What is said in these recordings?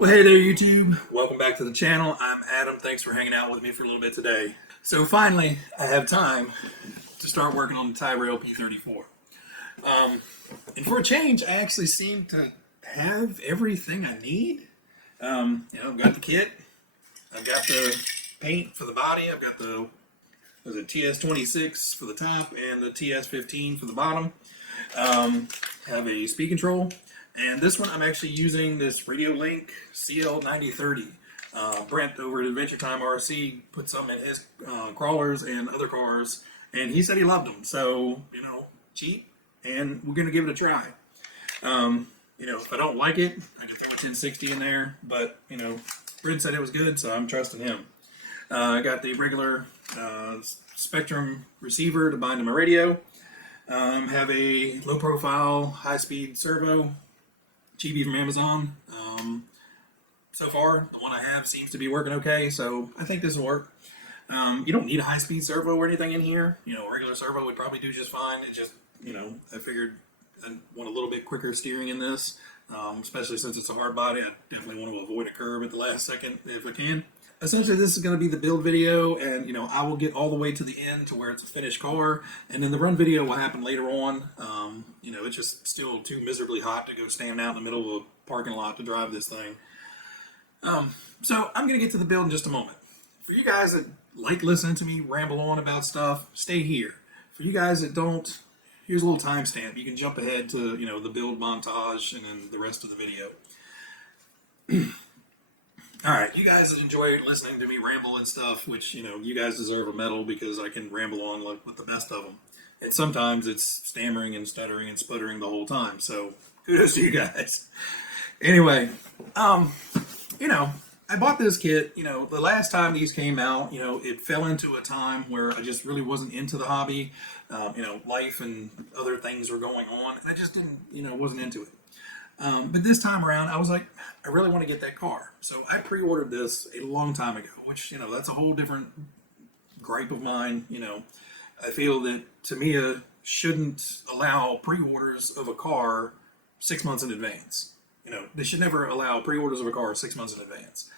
Well, hey there, YouTube. Welcome back to the channel. I'm Adam. Thanks for hanging out with me for a little bit today. So finally, I have time to start working on the Tyrrell P34. And for a change, I actually seem to have everything I need. I've got the kit. I've got the paint for the body. I've got the TS26 for the top and the TS15 for the bottom. Have a speed control. And this one, I'm actually using this Radio Link CL9030. Brent over at Adventure Time RC put some in his crawlers and other cars, and he said he loved them. So, cheap, and we're going to give it a try. If I don't like it, I can throw a 1060 in there, but, Brent said it was good, so I'm trusting him. I got the regular Spectrum receiver to bind to my radio. Have a low-profile, high-speed servo. GP from Amazon. So far, the one I have seems to be working okay, so I think this will work. You don't need a high-speed servo or anything in here. A regular servo would probably do just fine. It just, I figured I want a little bit quicker steering in this, especially since it's a hard body. I definitely want to avoid a curve at the last second if I can. Essentially, this is going to be the build video, and I will get all the way to the end to where it's a finished car, and then the run video will happen later on. It's just still too miserably hot to go stand out in the middle of a parking lot to drive this thing. So I'm going to get to the build in just a moment. For you guys that like listening to me ramble on about stuff, stay here. For you guys that don't, here's a little timestamp. You can jump ahead to the build montage and then the rest of the video. All right, you guys enjoy listening to me ramble and stuff, which, you guys deserve a medal because I can ramble on like with the best of them. And sometimes it's stammering and stuttering and sputtering the whole time, so kudos to you guys. Anyway, I bought this kit, the last time these came out, it fell into a time where I just really wasn't into the hobby. Life and other things were going on, and I just didn't, wasn't into it. But this time around, I was like, I really want to get that car. So I pre-ordered this a long time ago, which, that's a whole different gripe of mine. I feel that Tamiya shouldn't allow pre-orders of a car 6 months in advance. They should never allow pre-orders of a car 6 months in advance.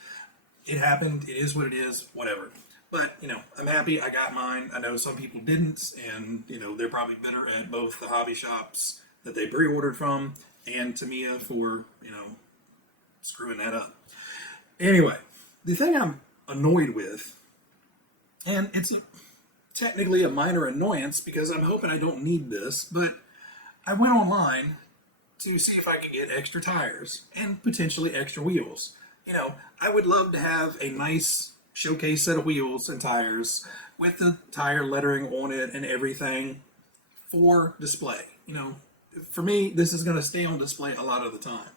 It happened. It is what it is. Whatever. But, I'm happy I got mine. I know some people didn't, and, they're probably better at both the hobby shops that they pre-ordered from and Tamiya for, screwing that up. Anyway, the thing I'm annoyed with, and it's technically a minor annoyance because I'm hoping I don't need this, but I went online to see if I could get extra tires and potentially extra wheels. I would love to have a nice showcase set of wheels and tires with the tire lettering on it and everything for display. For me, this is going to stay on display a lot of the time.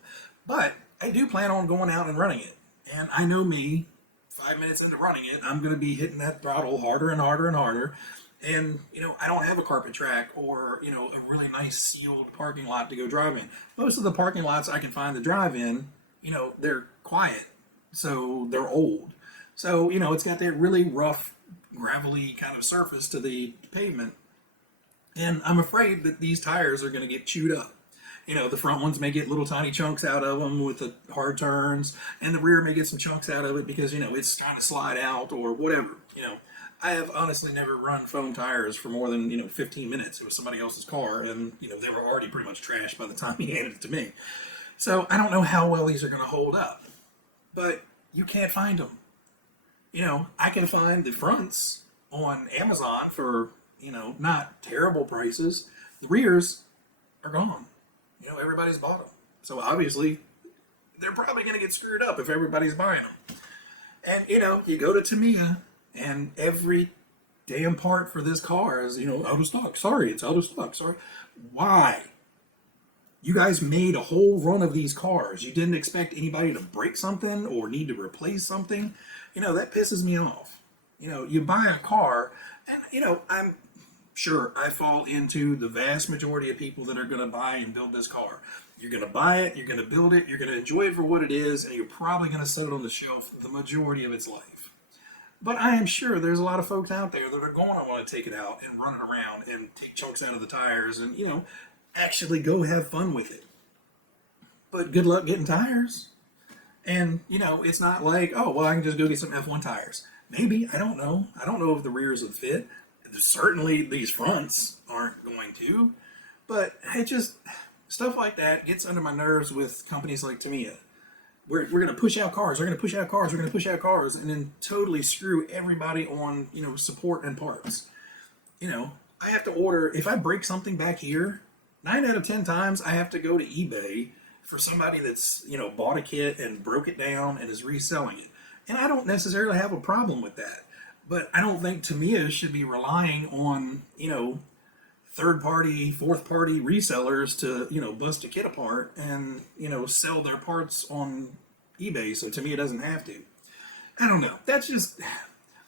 But I do plan on going out and running it. And I know me, 5 minutes into running it, I'm going to be hitting that throttle harder and harder and harder. And, I don't have a carpet track or, a really nice sealed parking lot to go drive in. Most of the parking lots I can find to drive in, they're quiet. So they're old. So, it's got that really rough, gravelly kind of surface to the pavement. And I'm afraid that these tires are going to get chewed up. The front ones may get little tiny chunks out of them with the hard turns, and the rear may get some chunks out of it because, it's kind of slide out or whatever. I have honestly never run foam tires for more than, 15 minutes. It was somebody else's car, and, they were already pretty much trashed by the time he handed it to me. So I don't know how well these are going to hold up. But you can't find them. I can find the fronts on Amazon for not terrible prices. The rears are gone. Everybody's bought them. So obviously, they're probably going to get screwed up if everybody's buying them. And, you go to Tamiya, and every damn part for this car is, out of stock. Sorry, it's out of stock. Sorry. Why? You guys made a whole run of these cars. You didn't expect anybody to break something or need to replace something. That pisses me off. You buy a car, and, I'm sure I fall into the vast majority of people that are going to buy and build this car. You're going to buy it, you're going to build it, you're going to enjoy it for what it is, and you're probably going to set it on the shelf the majority of its life. But I am sure there's a lot of folks out there that are going to want to take it out and run it around and take chunks out of the tires and, actually go have fun with it. But good luck getting tires. And, you know, it's not like, oh, well, I can just go get some F1 tires. Maybe, I don't know. I don't know if the rears would fit. Certainly these fronts aren't going to. But it just, stuff like that gets under my nerves with companies like Tamiya. We're going to push out cars, we're going to push out cars, we're going to push out cars, and then totally screw everybody on, you know, support and parts. You know, I have to order, if I break something back here, 9 out of 10 times I have to go to eBay for somebody that's, you know, bought a kit and broke it down and is reselling it. And I don't necessarily have a problem with that. But I don't think Tamiya should be relying on, you know, third party, fourth party resellers to, you know, bust a kit apart and, you know, sell their parts on eBay so Tamiya doesn't have to. I don't know. That's just,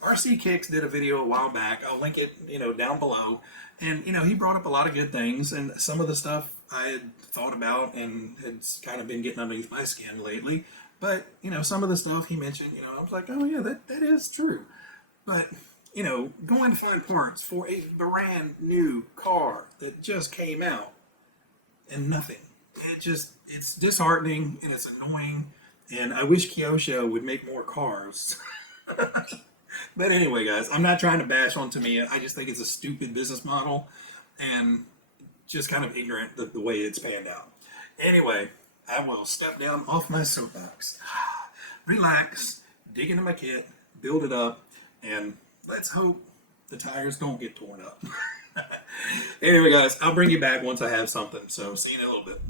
RC Kicks did a video a while back. I'll link it, you know, down below. And, you know, he brought up a lot of good things, and some of the stuff I had thought about and had kind of been getting underneath my skin lately. But, you know, some of the stuff he mentioned, you know, I was like, oh yeah, that is true. But, you know, going to find parts for a brand new car that just came out and nothing. It's disheartening and it's annoying. And I wish Kyosho would make more cars. But anyway, guys, I'm not trying to bash on Tamiya. I just think it's a stupid business model and just kind of ignorant the way it's panned out. Anyway, I will step down off my soapbox, relax, dig into my kit, build it up, and let's hope the tires don't get torn up. Anyway, guys, I'll bring you back once I have something. So see you in a little bit.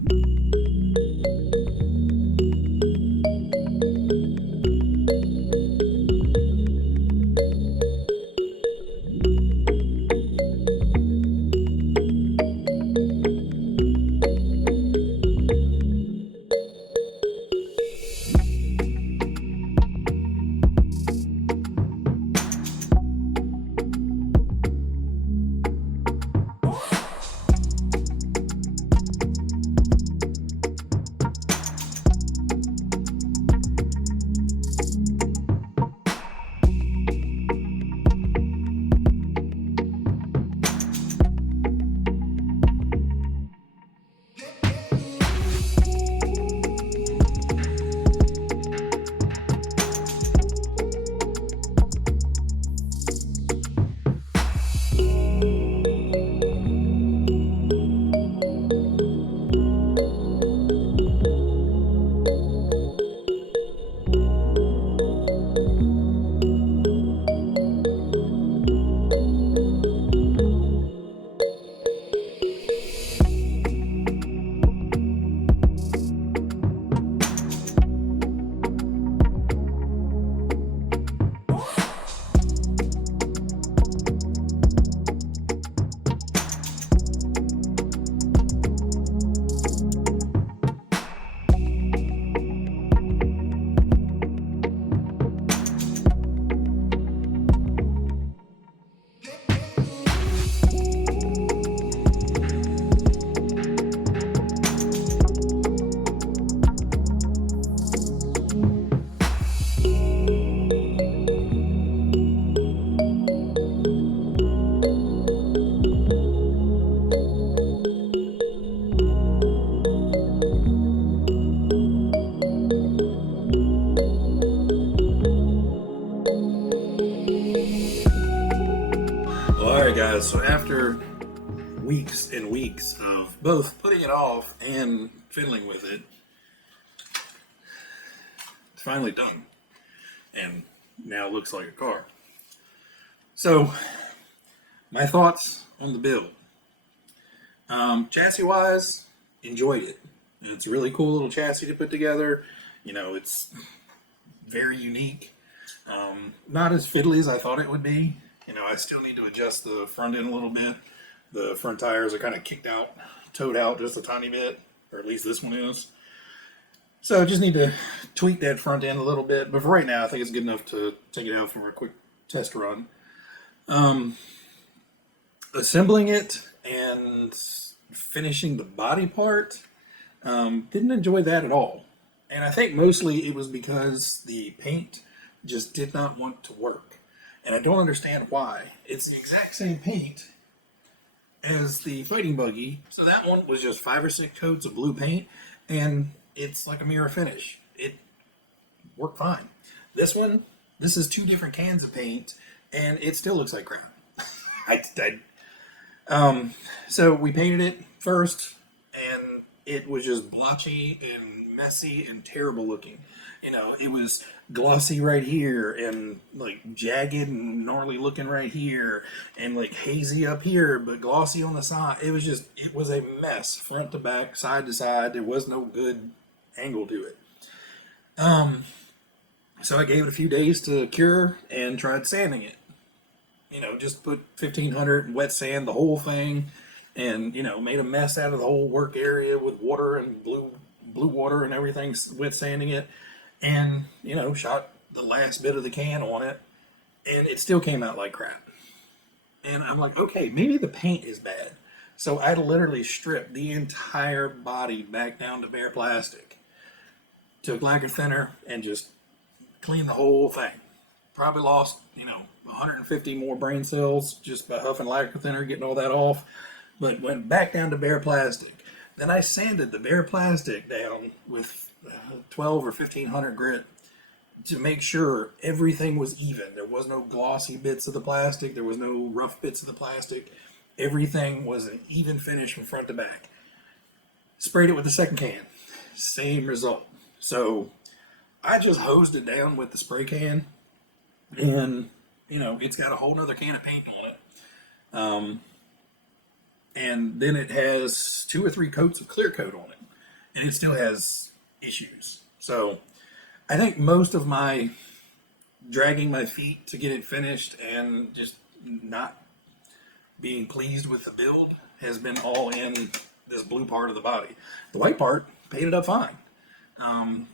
Alright guys, so after weeks and weeks of both putting it off and fiddling with it, it's finally done. And now it looks like a car. So, my thoughts on the build. Chassis wise, enjoyed it. And it's a really cool little chassis to put together. You know, it's very unique. Not as fiddly as I thought it would be. You know, I still need to adjust the front end a little bit. The front tires are kind of kicked out, towed out just a tiny bit, or at least this one is. So I just need to tweak that front end a little bit. But for right now, I think it's good enough to take it out for a quick test run. Assembling it and finishing the body part, didn't enjoy that at all. And I think mostly it was because the paint just did not want to work. And I don't understand why. It's the exact same paint as the fighting buggy. So that one was just 5 or 6 coats of blue paint, and it's like a mirror finish. worked fine. This one, this is 2 different cans of paint, and it still looks like crap. So we painted it first, and it was just blotchy and messy and terrible looking. You know, it was glossy right here, and like jagged and gnarly looking right here, and like hazy up here, but glossy on the side. It was a mess, front to back, side to side. There was no good angle to it. So I gave it a few days to cure and tried sanding it. You know, just put 1500 wet sand the whole thing, and you know, made a mess out of the whole work area with water and blue water and everything, wet sanding it, and you know, shot the last bit of the can on it, and it still came out like crap. And I'm like, okay, maybe the paint is bad. So I literally stripped the entire body back down to bare plastic, took lacquer thinner, and just cleaned the whole thing. Probably lost, you know, 150 more brain cells just by huffing lacquer thinner, getting all that off, but went back down to bare plastic. Then I sanded the bare plastic down with 12 or 1500 grit to make sure everything was even. There was no glossy bits of the plastic, there was no rough bits of the plastic. Everything was an even finish from front to back. Sprayed it with the second can, same result. So I just hosed it down with the spray can, and you know, it's got a whole nother can of paint on it. And then it has 2 or 3 coats of clear coat on it, and it still has issues. So I think most of my dragging my feet to get it finished and just not being pleased with the build has been all in this blue part of the body. The white part painted up fine.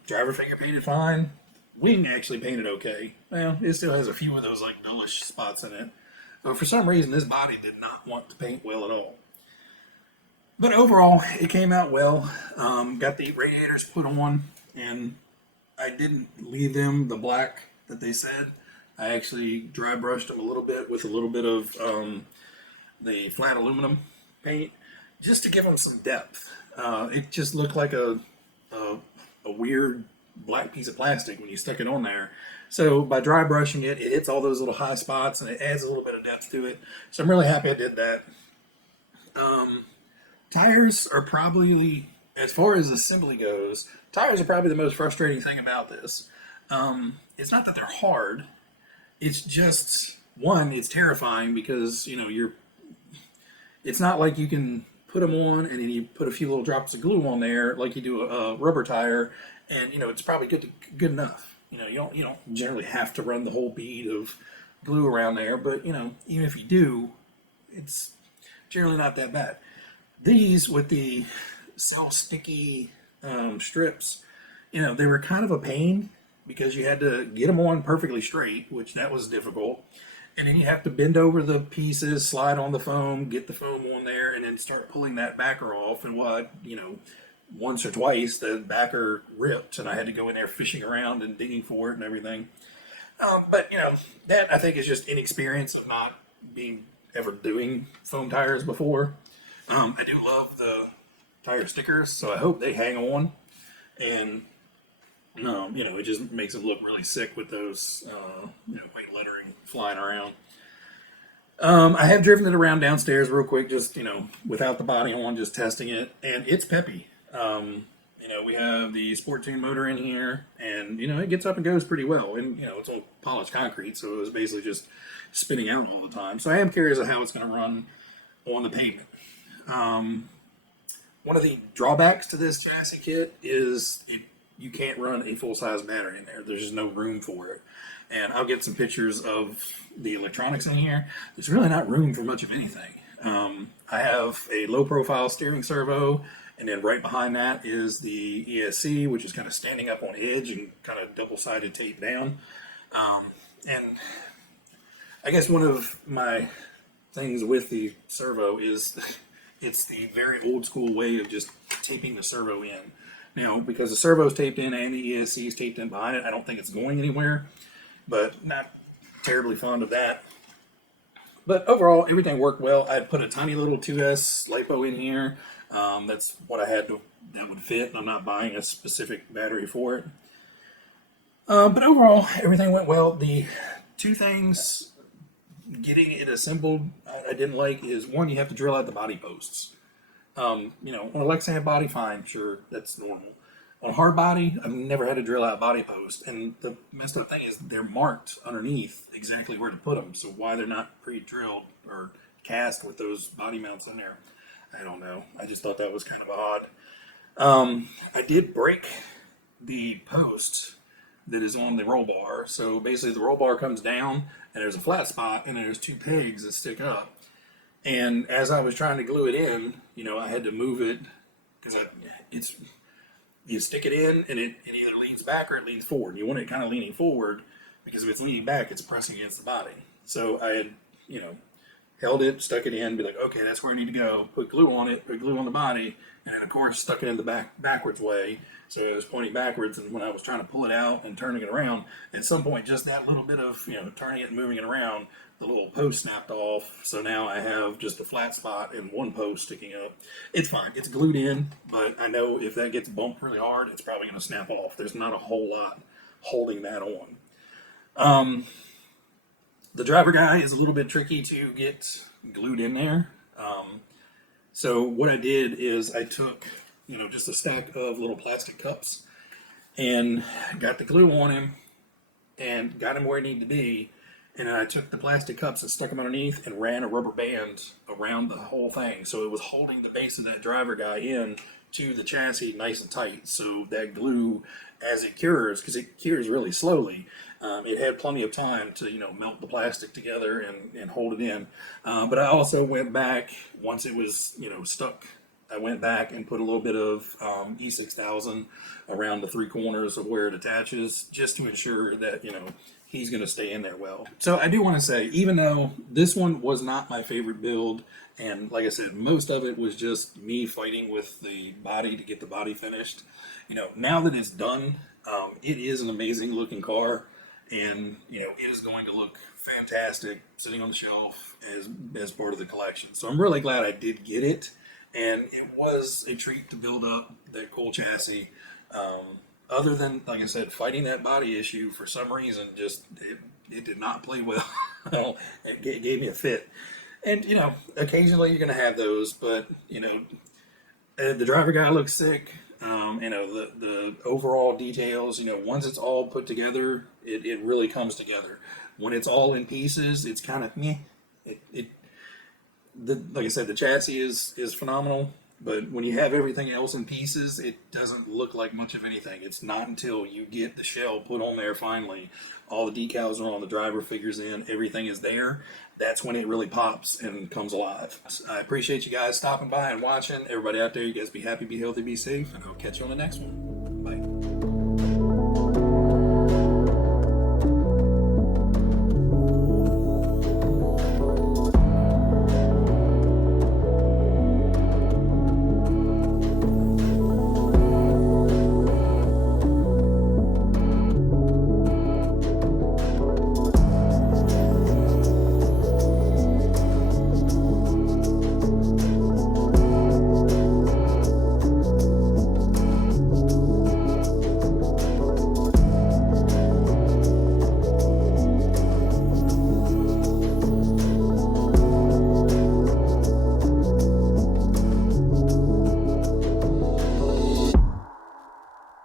Driver finger painted fine. Wing actually painted okay. Well, it still has a few of those like dullish spots in it. But for some reason, this body did not want to paint well at all. But overall, it came out well. Got the radiators put on, and I didn't leave them the black that they said. I actually dry brushed them a little bit with a little bit of the flat aluminum paint, just to give them some depth. It just looked like a weird black piece of plastic when you stuck it on there. So by dry brushing it, it hits all those little high spots and it adds a little bit of depth to it. So I'm really happy I did that. Tires are probably, as far as assembly goes, tires are probably the most frustrating thing about this. It's not that they're hard. It's just, one, it's terrifying because, you know, it's not like you can put them on and then you put a few little drops of glue on there like you do a rubber tire, and you know, it's probably good enough. You know, you don't generally have to run the whole bead of glue around there, but you know, even if you do, it's generally not that bad. These with the sticky strips, you know, they were kind of a pain because you had to get them on perfectly straight, which that was difficult. And then you have to bend over the pieces, slide on the foam, get the foam on there, and then start pulling that backer off. And you know, once or twice the backer ripped, and I had to go in there fishing around and digging for it and everything. But you know, that I think is just inexperience of not being ever doing foam tires before. I do love the tire stickers, so I hope they hang on. And you know, it just makes it look really sick with those, you know, white lettering flying around. I have driven it around downstairs real quick, just, you know, without the body on, just testing it, and it's peppy. You know, we have the Sport Tune motor in here, and, you know, it gets up and goes pretty well. And, you know, it's all polished concrete, so it was basically just spinning out all the time. So I am curious of how it's going to run on the pavement. One of the drawbacks to this chassis kit is you can't run a full-size battery in there. There's just no room for it. And I'll get some pictures of the electronics in here. There's really not room for much of anything. I have a low-profile steering servo, and then right behind that is the ESC, which is kind of standing up on edge and kind of double-sided tape down. And I guess one of my things with the servo is it's the very old-school way of just taping the servo in. Now, because the servo's taped in and the ESC is taped in behind it, I don't think it's going anywhere, but not terribly fond of that. But overall, everything worked well. I put a tiny little 2S LiPo in here. That's what I had that would fit. I'm not buying a specific battery for it. But overall, everything went well. The two things getting it assembled I didn't like is one, you have to drill out the body posts. On a Lexan body, fine, sure, that's normal. On a hard body, I've never had to drill out body post, and the messed up thing is they're marked underneath exactly where to put them. So why they're not pre-drilled or cast with those body mounts in there, I don't know. I just thought that was kind of odd. I did break the post that is on the roll bar. So basically, the roll bar comes down, and there's a flat spot, and there's two pegs that stick up. And as I was trying to glue it in, I had to move it because it's you stick it in, and it either leans back or it leans forward. You want it kind of leaning forward because if it's leaning back, it's pressing against the body. So I had, held it, stuck it in, be like, okay, that's where I need to go. Put glue on it, put glue on the body, and then of course stuck it in the backwards way. So it was pointing backwards, and when I was trying to pull it out and turning it around, at some point, just that little bit of turning it and moving it around, the little post snapped off. So now I have just a flat spot and one post sticking up. It's fine. It's glued in, but I know if that gets bumped really hard, it's probably going to snap off. There's not a whole lot holding that on. The driver guy is a little bit tricky to get glued in there. So what I did is I took, just a stack of little plastic cups and got the glue on him and got him where he needed to be. And then I took the plastic cups and stuck them underneath and ran a rubber band around the whole thing. So it was holding the base of that driver guy in to the chassis nice and tight. So that glue, as it cures, because it cures really slowly, it had plenty of time to, melt the plastic together and hold it in. But I also went back, once it was, stuck, I went back and put a little bit of E6000 around the three corners of where it attaches, just to ensure that, he's going to stay in there well. So I do want to say, even though this one was not my favorite build, and like I said, most of it was just me fighting with the body to get the body finished, now that it's done, it is an amazing looking car, and, it is going to look fantastic sitting on the shelf as part of the collection. So I'm really glad I did get it, and it was a treat to build up that cool chassis. Other than, like I said, fighting that body issue, for some reason, just it did not play well. It gave me a fit. And, occasionally you're going to have those, but, the driver guy looks sick. The overall details, once it's all put together, it really comes together. When it's all in pieces, it's kind of meh. Like I said, the chassis is phenomenal. But when you have everything else in pieces, it doesn't look like much of anything. It's not until you get the shell put on there finally, all the decals are on, the driver figures in, everything is there. That's when it really pops and comes alive. I appreciate you guys stopping by and watching. Everybody out there, you guys be happy, be healthy, be safe, and I'll catch you on the next one.